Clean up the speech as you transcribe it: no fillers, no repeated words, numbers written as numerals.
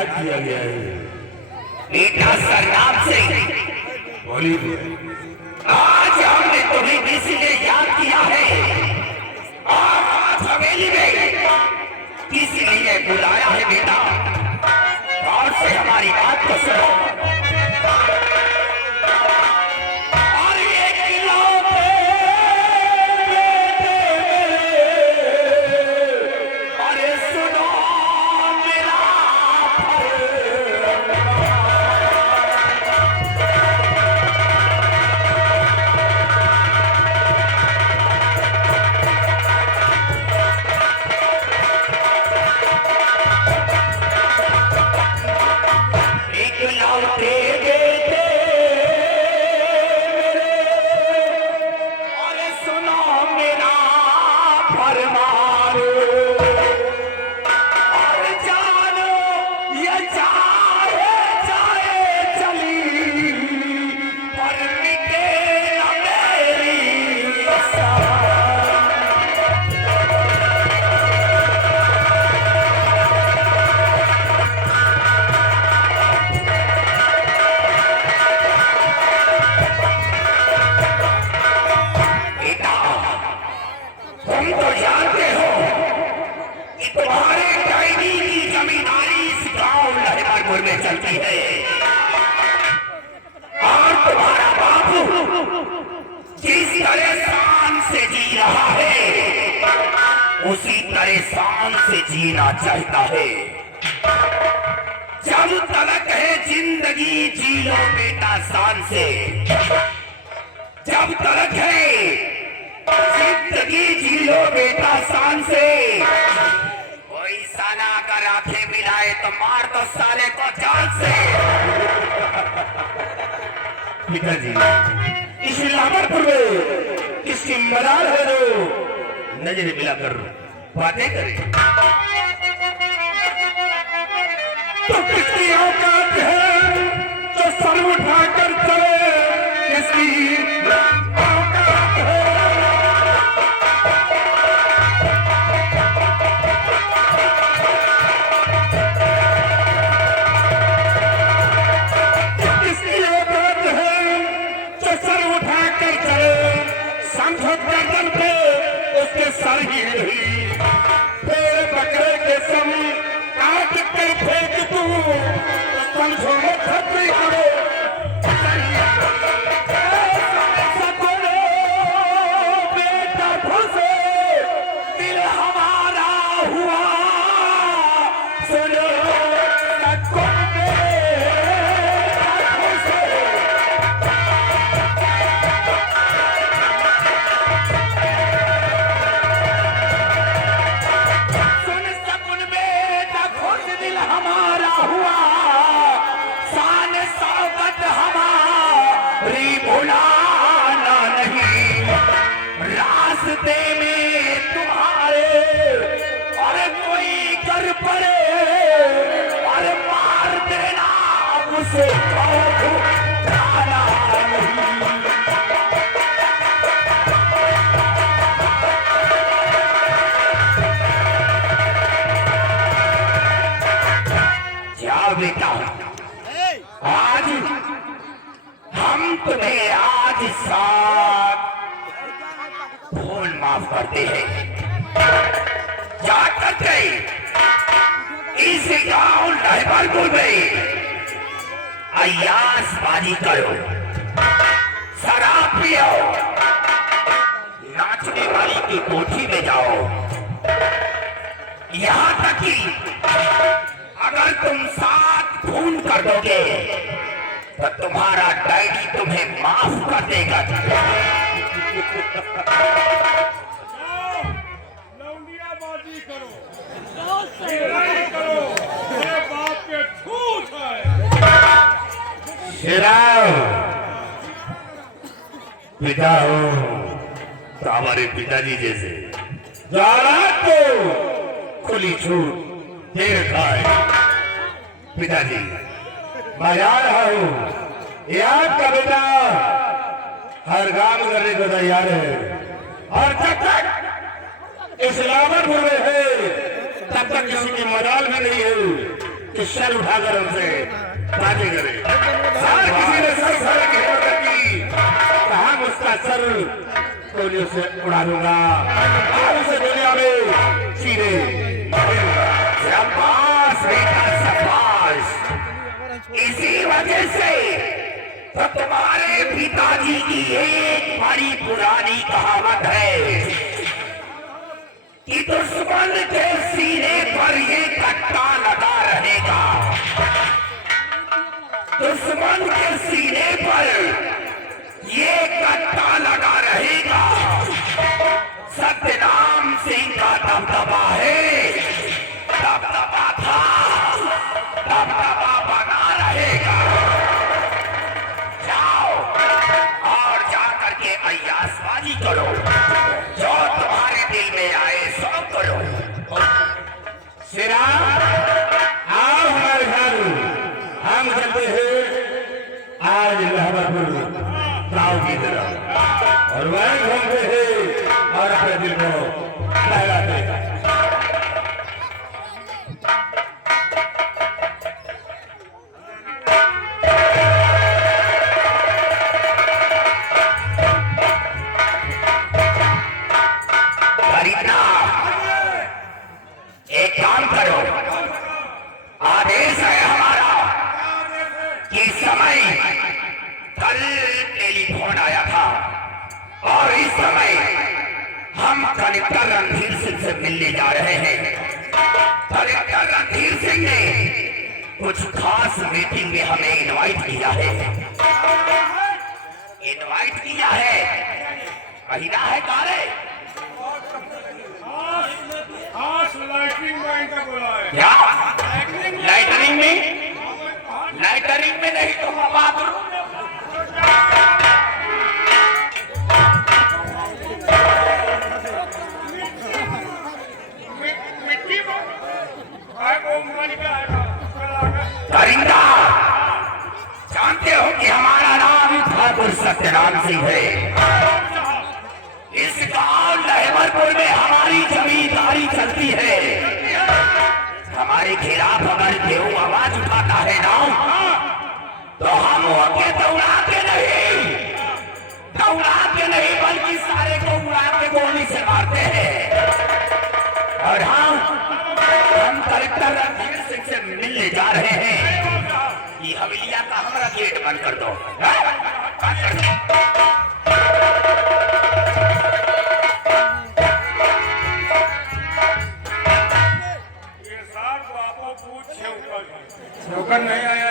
याद किया गया है। बेटा सरनाम से बोलिए। आज हमने तुम्हें इसलिए याद किया है, आज हवेली में किसी ने बुलाया है बेटा, और से हमारी बात को सुनो। में चलती है और तुम्हारा बापू जिस तरह शान से जी रहा है उसी तरह शान से जीना चाहता है। जब तलक है जिंदगी जी लो बेटा शान से, जब तलक है जिंदगी जी लो बेटा शान से। कोई साला अगर आंखें मिलाए तो मार दो साले को जान से। पिताजी इस लामरपुर में किसकी मदार है जो नजर मिलाकर बातें करे, तो किसकी औकात है जो सर उठाकर चले, किसकी औकात है। किसकी औकात है जो सर उठाकर चले, समझो गर्दन पे उसके सर ही नहीं, पेड़ बकरे के सम काट कर फेंक तू, समझो मत छतरी करो। सकुनो बेटा फंसे दिल हमारा हुआ, सुनो सकुनो बेटा फंसे। सुन सकुन बेटा खुश दिल हमारा हुआ, शान सौकत हमारी भुलाना नहीं। रास्ते में तुम्हारे और कोई कर पड़े और मार देना उसे उठाना नहीं। जाओ बेटा, आज हम तुम्हें आज साथ भूल माफ करते हैं। जा करके इस गांव लहबरपुर में अय्यासबाजी करो, शराब पियो, नाचने वाली की कोठी में जाओ। यहाँ तक कि अगर तुम साथ खून कर दोगे तो तुम्हारा डैडी तुम्हें माफ कर देगा। लौंडियाबाजी करो, लड़ाई करो, ये बाप के छूट है। शेराव पिता हो तो हमारे पिताजी जैसे जाना तो खुली छूट दे रखा है। पिताजी मैं जा रहा हूँ, याद का बेटा हर काम करने को तैयार है, और जब तक इस लामरपुर में है तब तक किसी की मजाल भी नहीं है कि सर उठाकर हमसे बातें करे। सर किसी ने सर उठाने की हिम्मत की तो हम उसका सर गोलियों से उड़ा दूंगा और उसे दुनिया में सीधे शाबाश बेटा शाबाश। इसी वजह से तो तुम्हारे पिताजी की एक बड़ी पुरानी कहावत है कि दुश्मन के सीने पर ये कट्टा लगा रहेगा। दुश्मन के सीने पर ये कट्टा लगा रहेगा। सत्यनाम सिंह का दबदबा है, दबदबा था, दबदबा बना रहेगा। जाओ और जाकर के अय्यासबाजी करो, जो तुम्हारे दिल में आए सो करो। शेरा आओ हमारे घर, हम चलते हैं आज इलाहाबाद गाँव की तरफ और वहीं घूमते हैं और अपने दिल को लगाते हैं। एक काम करो, आदेश है हमारा कि समय कल टेलीफोन आया था और इस समय हम कलेक्टर रणधीर सिंह से मिलने जा रहे हैं। कलेक्टर रणधीर सिंह ने कुछ खास मीटिंग में हमें इनवाइट किया है। इनवाइट किया है, महीना है कारे आज लाइटिंग में इनका बुलाया। क्या लाइटनिंग में? लाइटनिंग में नहीं तो बाथरूम मिट्टी में परिंदा। जानते हो कि हमारा नाम ठाकुर सत्यनारायण सिंह है। इस गांव लहमरपुर में हमारी जमींदारी चलती है। हमारे खिलाफ अगर केहू आवाज उठाता है ना तो हम ओके दौड़ाते नहीं बल्कि सारे को उड़ा के गोली से मारते हैं। और हम कलेक्टर रणधीर सिंह से मिलने जा रहे हैं। ये हवेलिया का हमारा गेट बंद कर दो, बंद कर दो। नहीं आया